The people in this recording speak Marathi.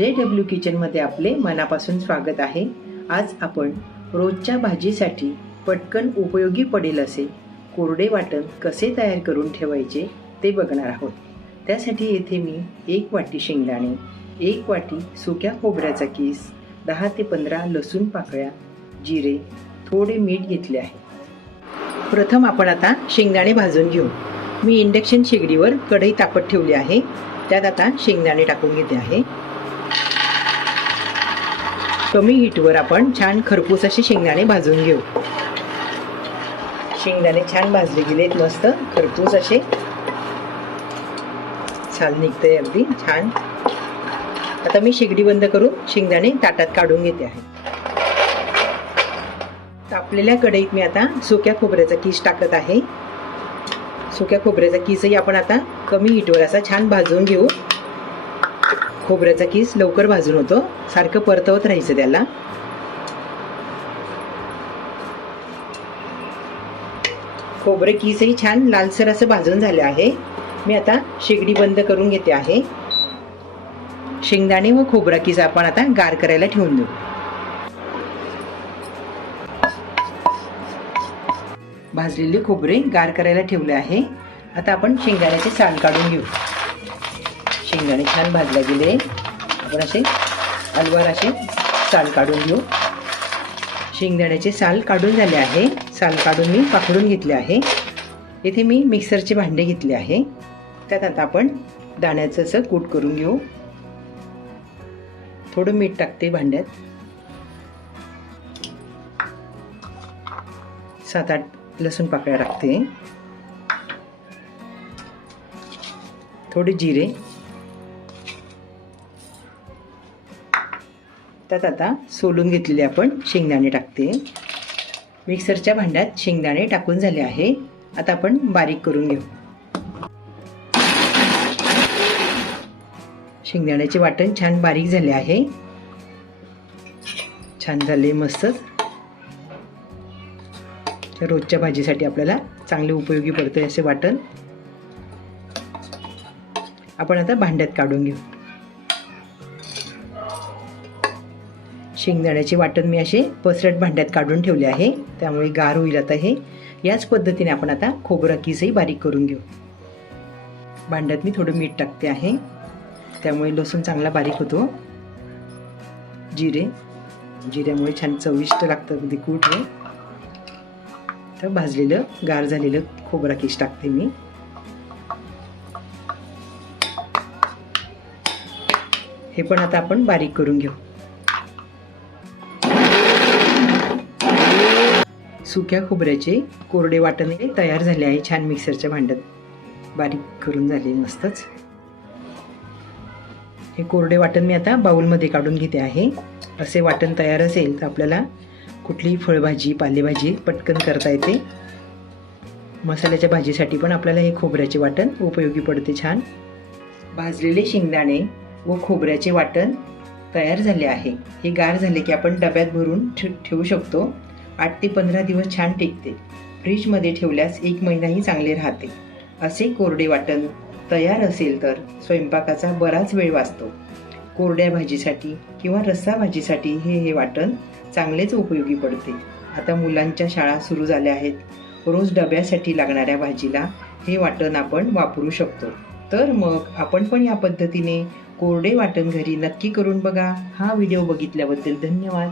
JW किचनमध्ये आपले मनापासून स्वागत आहे। आज आपण रोजच्या भाजीसाठी पटकन उपयोगी पडेल असे कोरडे वाटण कसे तयार करून ठेवायचे ते बघणार आहोत। त्यासाठी येथे मी 1 वाटी शेंगदाणे, 1 वाटी सुक्या खोबऱ्याचा कीस, 10 ते 15 लसूण पाकळ्या, जिरे, थोडे मीठ घेतले आहे। प्रथम आपण आता शेंगदाणे भाजून घेऊ। मी इंडक्शन शेगडीवर कढई तापत ठेवली आहे। त्यात आता शेंगदाणे टाकून घेते आहे। कमी हीटवर आपण छान खरपूस असे शेंगदाणे भाजून घेऊ। शेंगदाणे छान भाजले गेलेत, मस्त खरपूस असे छान निघते अगदी छान। आता मी शेगडी बंद करून शेंगदाणे ताटात काढून घेते आहे। तापलेल्या कढईत मी आता सुक्या खोबऱ्याचा कीस टाकत आहे। सुक्या खोबऱ्याचा कीसही आपण आता कमी हीटवर असा छान भाजून घेऊ। खोबऱ्याचा कीस लवकर भाजून होतो, सारखं परतवत राहायचं त्याला। खोबरे कीसही छान लालसर असं भाजून झाले आहे। मी आता शेगडी बंद करून घेते आहे। शेंगदाणे व खोबरा कीस आपण आता गार करायला ठेवून देऊ। भाजलेले खोबरे गार करायला ठेवले आहे। आता आपण शेंगदाण्याचे साल काढून घेऊ। शेंगदाणे छान भाजले गेले, आपण असे अलवार असे साल काढून घेऊ। शेंगदाण्याचे साल काढून झाले आहे। साल काढून मी पाकडून घेतले आहे। इथे मी मिक्सरचे भांडे घेतले आहे। त्यात आता आपण दाण्याचं असं कूट करून घेऊ। थोडं मीठ टाकते भांड्यात, 7-8 लसूण पाकळ्या टाकते, थोडे जिरे, त्यात आता सोलून घेतलेले आपण शेंगदाणे टाकते। मिक्सरच्या भांड्यात शेंगदाणे टाकून झाले आहे। आता आपण बारीक करून घेऊ। शेंगदाण्याचे वाटण छान बारीक झाले आहे, छान झाले मस्त। रोजच्या भाजीसाठी आपल्याला चांगले उपयोगी पडते असे वाटण। आपण आता भांड्यात काढून घेऊ। शेंगदाण्याचे वाटण मी असे पसरट भांड्यात काढून ठेवले आहे, त्यामुळे गार होईल आता हे। याच पद्धतीने आपण आता खोबरा कीसही बारीक करून घेऊ। भांड्यात मी थोडं मीठ टाकते आहे, त्यामुळे लसूण चांगला बारीक होतो। जिऱ्यामुळे छान चविष्ट लागतं अगदी कूट हे। तर भाजलेलं गार झालेलं खोबरा कीस टाकते मी। हे पण आता आपण बारीक करून घेऊ। सुक्या खोबऱ्याचे कोरडे वाटण तयार झाले आहे, छान मिक्सरच्या भांड्यात बारीक करून झाले मस्तच। हे कोरडे वाटण मी आता बाउलमध्ये काढून घेते आहे। असे वाटण तयार असेल तर आपल्याला कुठलीही फळभाजी पालेभाजी पटकन करता येते। मसाल्याच्या भाजीसाठी पण आपल्याला हे खोबऱ्याचे वाटण उपयोगी पडते छान। भाजलेले शेंगदाणे व खोबऱ्याचे वाटण तयार झाले आहे। हे गार झाले की आपण डब्यात भरून ठेवू शकतो। 8 ते 15 दिवस छान टिकते। फ्रीजमध्ये ठेवल्यास 1 महिनाही चांगले राहते। असे कोरडे वाटण तयार असेल तर स्वयंपाकाचा बराच वेळ वाचतो। कोरड्या भाजीसाठी किंवा रस्सा भाजीसाठी हे वाटण चांगलेच उपयोगी पडते। आता मुलांच्या शाळा सुरू झाल्या आहेत, रोज डब्यासाठी लागणाऱ्या भाजीला हे वाटण आपण वापरू शकतो। तर मग आपण पण या पद्धतीने कोरडे वाटण घरी नक्की करून बघा। हा व्हिडिओ बघितल्याबद्दल धन्यवाद।